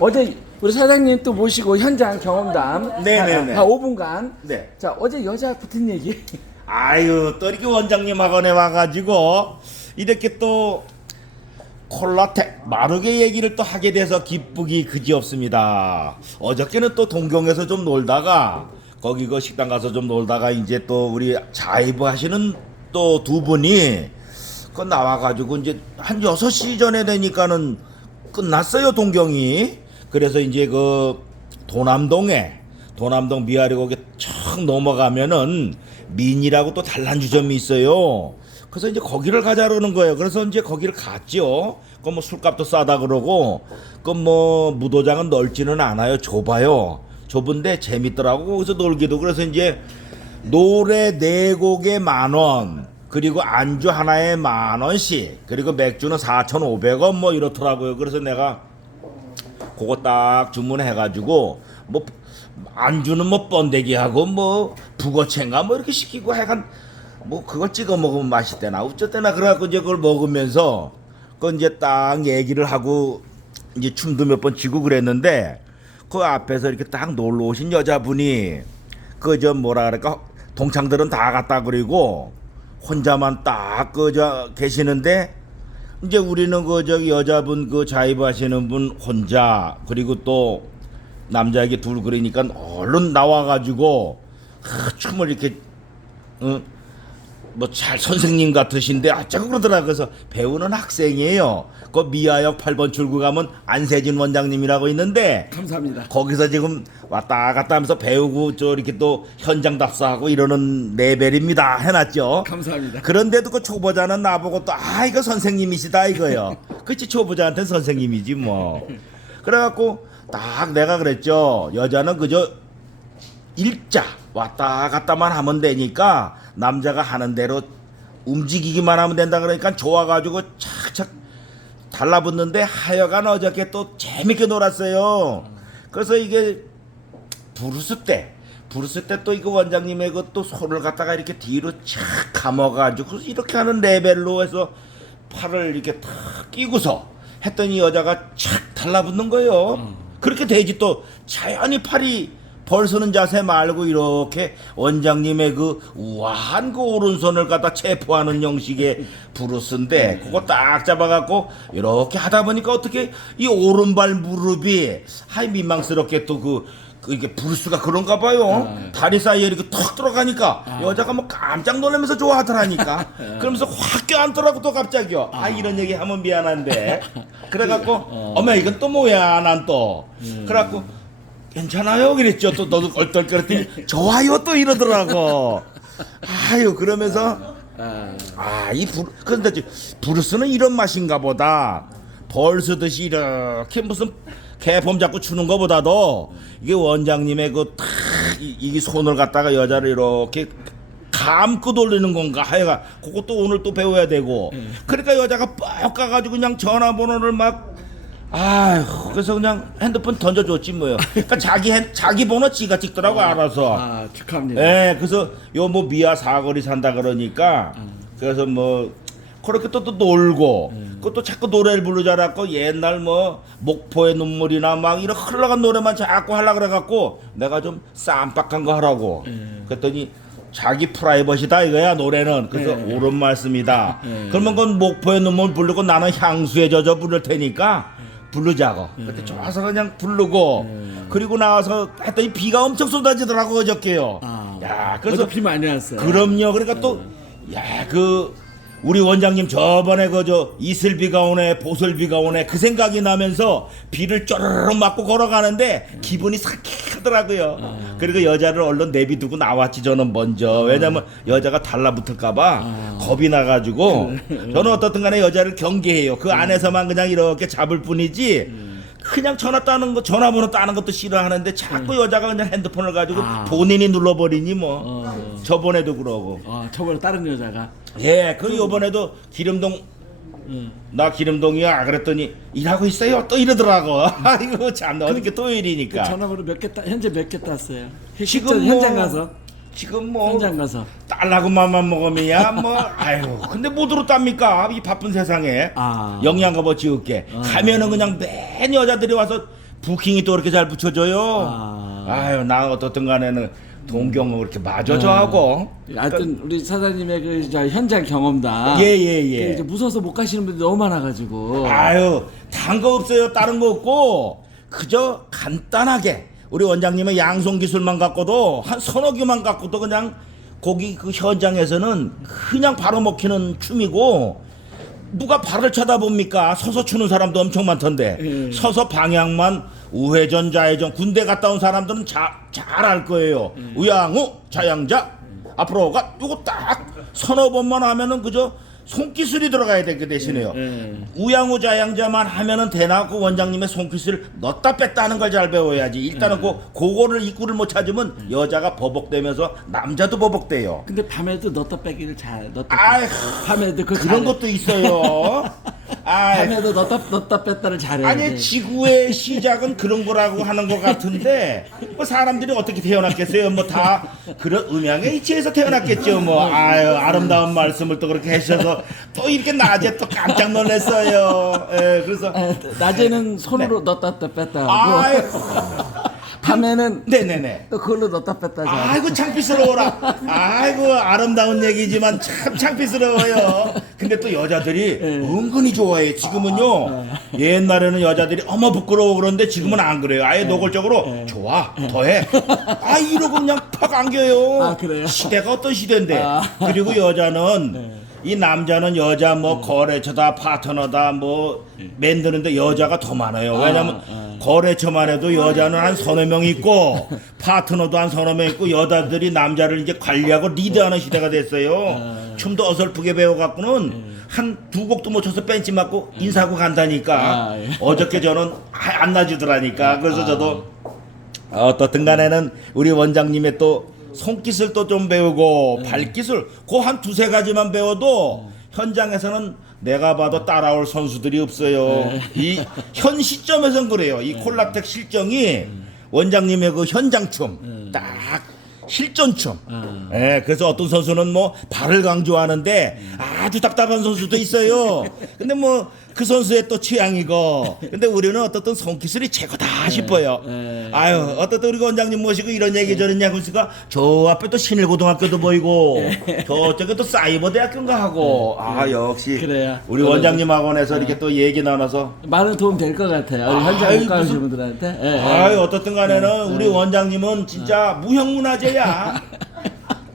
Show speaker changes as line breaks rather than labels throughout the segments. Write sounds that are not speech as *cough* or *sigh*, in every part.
어제 우리 사장님 또 모시고 현장 경험담
네네네.
한, 한 5분간
네.
자 어제 여자 붙은 얘기
아유 또 이렇게 원장님 학원에 와가지고 이렇게 또 콜라텍 마르게 얘기를 또 하게 돼서 기쁘기 그지 없습니다. 어저께는 또 동경에서 좀 놀다가 거기 그 식당 가서 좀 놀다가 이제 또 우리 자이브 하시는 또 두 분이 그 나와가지고 이제 한 6시 전에 되니까는 끝났어요 동경이. 그래서 이제 그 도남동에 도남동 미아리 거기 척 넘어가면은 민이라고 또 단란주점이 있어요. 그래서 이제 거기를 가자 그러는 거예요. 그래서 이제 거기를 갔죠. 그뭐 술값도 싸다 그러고 그뭐 무도장은 넓지는 않아요. 좁아요. 좁은데 재밌더라고. 거기서 놀기도 그래서 이제 노래 네 곡에 만 원. 그리고 안주 하나에 만 원씩. 그리고 맥주는 4,500원 뭐 이렇더라고요. 그래서 내가 그거 딱 주문해가지고 뭐 안주는 뭐 번데기하고 뭐 북어채인가 뭐 이렇게 시키고 하여간 뭐 그걸 찍어 먹으면 맛있대나. 어쨌대나 그래갖고 이제 그걸 먹으면서 그 이제 딱 얘기를 하고 이제 춤도 몇번 추고 그랬는데 그 앞에서 이렇게 딱 놀러 오신 여자분이 그 저 뭐라 그럴까? 동창들은 다 갔다 그리고 혼자만 딱 그 저 계시는데 이제 우리는 그 저기 여자분 그 자이브 하시는 분 혼자 그리고 또 남자에게 둘 그러니까 얼른 나와가지고 하, 춤을 이렇게 어, 뭐 잘 선생님 같으신데 어쩌고 그러더라 그래서 배우는 학생이에요. 그 미아역 8번 출구 가면 안세진 원장님이라고 있는데
감사합니다
거기서 지금 왔다 갔다 하면서 배우고 저 이렇게 또 현장 답사하고 이러는 레벨입니다 해놨죠.
감사합니다
그런데도 그 초보자는 나보고 또 아 이거 선생님이시다 이거요. 그치 초보자한테는 선생님이지 뭐. 그래갖고 딱 내가 그랬죠. 여자는 그저 일자 왔다 갔다만 하면 되니까 남자가 하는 대로 움직이기만 하면 된다 그러니까 좋아가지고 착착 달라붙는데 하여간 어저께 또 재밌게 놀았어요. 그래서 이게 부르스 때 부르스 때 또 이거 원장님의 그또 손을 갖다가 이렇게 뒤로 착 감아가지고 이렇게 하는 레벨로 해서 팔을 이렇게 탁 끼고서 했더니 여자가 착 달라붙는 거예요. 그렇게 되지 또 자연히 팔이 벌서는 자세 말고 이렇게 원장님의 그 우아한 그 오른손을 갖다 체포하는 형식의 브루스인데 그거 딱 잡아갖고 이렇게 하다 보니까 어떻게 이 오른발 무릎이 하이 민망스럽게 또그 그 이게 브루스가 그런가 봐요. 다리 사이에 이렇게 턱 들어가니까 여자가 뭐 깜짝 놀라면서 좋아하더라니까. *laughs* 그러면서 확 껴안더라고 또 갑자기요. 아 이런 얘기 하면 미안한데. *laughs* 그래갖고 어머 이건 또 뭐야 난 또. 그래갖고 괜찮아요 그랬죠. 또 너도 얼떨결했더니 좋아요 또 이러더라고. 아유 그러면서
아,
아이 근데 저 브루스는 이런 맛인가 보다. 벌 쓰듯이 이렇게 무슨 개폼 잡고 추는 것보다도 이게 원장님의 그탁 이 손을 갖다가 여자를 이렇게 감고 돌리는 건가 하여가 그것도 오늘 또 배워야 되고 그러니까 여자가 뻑 가가지고 그냥 전화번호를 막 아휴 그래서 그냥 핸드폰 던져줬지 뭐요. 그러니까 자기 핸, 자기 번호 지가 찍더라고 알아서.
아 축하합니다.
예, 그래서 요 뭐 미아 사거리 산다 그러니까 그래서 뭐 그렇게 또, 또 놀고 그것도 자꾸 노래를 부르자라고 옛날 뭐 목포의 눈물이나 막 이런 흘러간 노래만 자꾸 하려 그래갖고 내가 좀 쌈박한 거 하라고 그랬더니 자기 프라이버시다 이거야 노래는. 그래서
네.
옳은 말씀이다. 그러면 그건 목포의 눈물 부르고 나는 향수에 젖어 부를 테니까 부르자고. 그때 좋아서 그냥 부르고 그리고 나와서 했더니 비가 엄청 쏟아지더라고 어저께요.
아,
야 그래서
비 많이 왔어요.
그럼요. 그러니까 또, 야, 그, 우리 원장님 저번에 그저 이슬 비가 오네, 보슬 비가 오네, 그 생각이 나면서 비를 쪼르륵 맞고 걸어가는데 기분이 상쾌하더라고요. 그리고 여자를 얼른 내비두고 나왔지, 저는 먼저. 왜냐면 여자가 달라붙을까봐 겁이 나가지고 저는 어떻든 간에 여자를 경계해요. 그 안에서만 그냥 이렇게 잡을 뿐이지. 그냥 전화 따는 거 전화번호 따는 것도 싫어하는데 자꾸 여자가 그냥 핸드폰을 가지고
아.
본인이 눌러버리니 뭐
어.
저번에도 그러고
아 저번에 다른 여자가
예 그 요번에도 기름동
응.
나 기름동이야? 그랬더니 일하고 있어요? 또 이러더라고. *laughs* 아이고 참 어저께
그
토요일이니까.
전화번호 몇 개 따, 현재 몇 개 땄어요?
지금 뭐
현장 가서?
지금 뭐
현장 가서.
딸라고 맘만 먹으면야 뭐 *laughs* 아유 근데 뭐들어 땁니까? 이 바쁜 세상에.
아.
영양가 뭐 지을게. 가면은 그냥 맨 여자들이 와서 부킹이 또 이렇게 잘 붙여줘요.
아.
아 유 나 어떻든 간에는 동경을 그렇게 마저저 하고.
하여튼 우리 사장님의 그저 현장 경험담.
예, 예, 예.
이제 무서워서 못 가시는 분들 너무 많아가지고.
아유 단 거 없어요 다른 거 없고 그저 간단하게 우리 원장님의 양손 기술만 갖고도 한 서너 개만 갖고도 그냥 거기 그 현장에서는 그냥 바로 먹히는 춤이고 누가 발을 쳐다봅니까 서서 추는 사람도 엄청 많던데
예.
서서 방향만 우회전 좌회전 군대 갔다 온 사람들은 잘 알 거예요. 우양우 좌양자. 앞으로 가 요거 딱 서너 번만 하면은 그저 손기술이 들어가야 될게 대신에요.
예.
우양우자양자만 하면은 되나 그 원장님의 손기술 넣었다 뺐다 하는 걸 잘 배워야지. 일단은 그 그거를 입구를 못 찾으면 여자가 버벅대면서 남자도 버벅대요.
근데 밤에도 넣었다 빼기를 잘 넣었다. 뺐다. 밤에도 그
그런
잘-
것도 있어요 *laughs* 아이
밤에도 넣었다 넣었다 뺐다를 잘해.
아니 지구의 시작은 그런 거라고 하는 것 같은데 뭐 사람들이 어떻게 태어났겠어요 뭐 다 그런 음양의 이치에서 태어났겠죠 뭐 아유 아름다운 말씀을 또 그렇게 하셔서 또 이렇게 낮에 또 깜짝 놀랐어요 예 그래서
낮에는 손으로 뺐다 하고
네. 아유
밤에는
네네네
또 그걸로 넣었다 뺐다.
아이고 창피스러워라. 아이고 아름다운 얘기지만 참 창피스러워요. 근데 또 여자들이 은근히 좋아해. 지금은요. 옛날에는 여자들이 어머 부끄러워 그러는데 지금은 안 그래요. 아예 노골적으로 좋아 더해. 아 이러고 그냥 팍 안겨요.
아, 그래요?
시대가 어떤 시대인데.
아.
그리고 여자는 이 남자는 여자 뭐 거래처다 파트너다 뭐 만드는데 여자가 더 많아요. 왜냐면 거래처만 해도 여자는 한 서너 명 있고 파트너도 한 서너 명 있고 여자들이 남자를 이제 관리하고 리드하는 시대가 됐어요. 춤도 어설프게 배워갖고는 한 두 곡도 못 춰서 벤치 맞고 인사하고 간다니까.
아, 예. *laughs*
어저께 저는 아, 안 놔주더라니까. 그래서 저도 어떻든 간에는 우리 원장님의 또 손기술 도좀 배우고 발기술 그 한 두세 가지만 배워도 현장에서는 내가 봐도 따라올 선수들이 없어요. 이 현 시점에선 그래요. 이 콜라텍 실정이 원장님의 그 현장춤 딱 실전춤. 예, 그래서 어떤 선수는 뭐 발을 강조하는데 아주 답답한 선수도 있어요. 근데 뭐 그 선수의 또 취향이고. 근데 우리는 어떻든 손기술이 최고다 싶어요.
예.
아유, 어떻든 우리 원장님 모시고 이런 얘기 저런 얘기 하니까 저 앞에 또 신일고등학교도 보이고 저쪽에 또 사이버대학교인가 하고. 아, 역시
그래요.
우리 원장님 학원에서 이렇게 또 얘기 나눠서
많은 도움 될 것 같아요. 우리 현장
아이, 무슨-
분들한테. 예, 예.
아유 어떻든 간에는 우리 원장님은 진짜 무형문화재야. *laughs*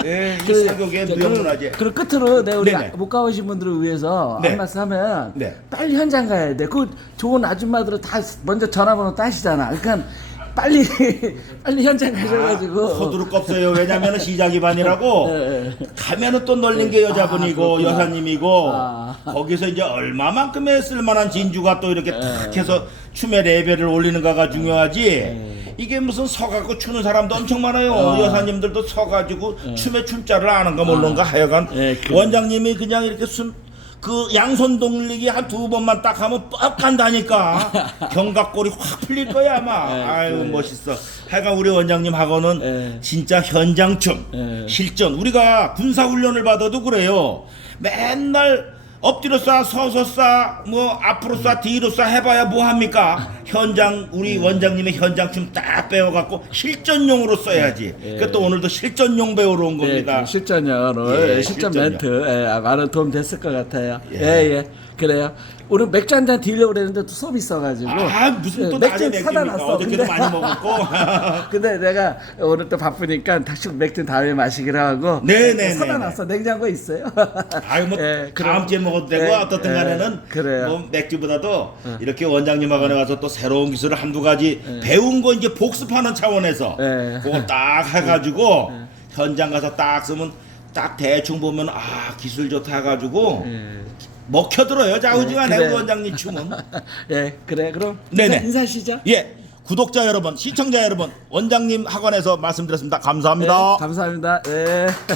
예, 이
이제
무형문화재.
그럼 끝으로 내가 우리
네네.
못 가보신 분들을 위해서
네.
한 말씀 하면
네.
빨리 현장 가야 돼. 그 좋은 아줌마들은 다 먼저 전화번호 따시잖아. 그러니까 빨리 *laughs* 빨리 현장 가셔가지고
허두룩 없어요. 왜냐면은 시작이 반이라고
예, *laughs* 예.
가면은 또 널린 게 여자분이고
아, 그렇구나.
여사님이고
아.
거기서 이제 얼마만큼의 쓸만한 진주가 또 이렇게 탁 해서 춤의 레벨을 올리는가가 중요하지. 이게 무슨 서가고 추는 사람도 엄청 많아요.
아.
여사님들도 서가지고 춤의 춤자를 아는가 모르는가 하여간
예, 그-
원장님이 그냥 이렇게 숨. 그 양손 동리기 한 두 번만 딱 하면 뻑 간다니까 *laughs* 견갑골이 확 풀릴 거야 아마
예,
아유
그래요.
멋있어 하여간 우리 원장님 학원은
예.
진짜 현장춤
예.
실전 우리가 군사훈련을 받아도 그래요 맨날 엎드려 쏴 서서 쏴뭐 앞으로 쏴 뒤로 쏴 해봐야 뭐합니까 현장 우리 원장님의 현장 춤 딱 배워갖고 실전용으로 써야지 그러니까 또 오늘도 실전용 배우러 온
네,
겁니다
그 실전열을
예,
실전
실전열.
멘트 예, 아, 많은 도움 됐을 것 같아요.
예.
예, 예. 그래요. 오늘 맥주 한 잔 드리려고 그랬는데 또 수업 있어가지고.
아 무슨 또
예,
낮에
맥주 사다
맥주입니까
놨어.
어저께도
근데-
많이 먹었고 *laughs*
근데 내가 오늘 또 바쁘니까 다시 맥주 다음에 마시기로 하고
네, 네,
사다
네,
놨어 냉장고에 있어요. *laughs*
아유 뭐
예, 그럼-
다음 주에 먹어도 되고
예,
어떻든
예,
간에는
그래요.
뭐 맥주보다도 이렇게 원장님 학원에 와서 또 새로운 기술을 한두 가지 배운 거 이제 복습하는 차원에서
예.
그거 딱 해가지고 현장 가서 딱 쓰면 딱 대충 보면 아 기술 좋다 해가지고 먹혀들어요 좌우지간에
그래요.
우리 원장님 춤은 *laughs*
예, 그래 그럼
네네.
인사, 인사하시죠.
예 구독자 여러분 시청자 여러분 원장님 학원에서 말씀드렸습니다
예,
감사합니다.
감사합니다. 예. *laughs*